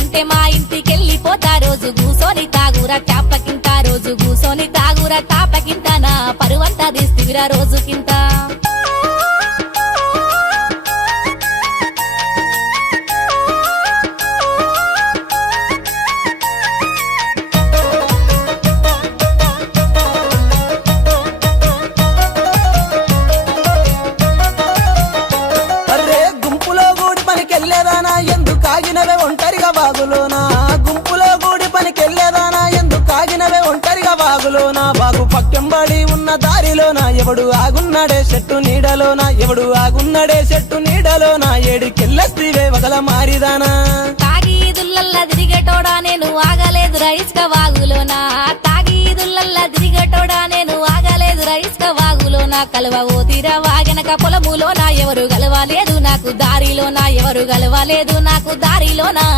పోతుంటే మా ఇంటికెళ్ళిపోతా రోజు కూసోని తాగురా చాపకింత రోజు కూసోని తాగురా తాపకింత నా పరువంతా తీస్తివిరా రోజుకింత ఆగినవే ఒంటరిగా వాగులోనా గుంపులో గూడి పనికెళ్ళేదానా ఎందుకు ఆగినవే ఒంటరిగా వాగులోనా బాగు పక్కెంబడి ఉన్న దారిలోనా ఎవడు ఆగున్నాడే చెట్టు నీడలోనా ఎవడు ఆగున్నాడే చెట్టు నీడలోనా ఏడికెళ్ళస్తివే వగల మారిదానా తాగీదుల్లల్లా తిరిగేటోడా నేను ఆగలేదు రైస్క వాగులోనా తాగీదుల్లల్లా తిరిగేటోడా నేను ఆగలేదు రైస్క వాగులోనా కలువ ఓతిరా వాగనక పొలములోనా ఎవరు గలవాలేదు నాకు దారిలోనా ఎవరు గలవాలేదు నాకు దారిలోనా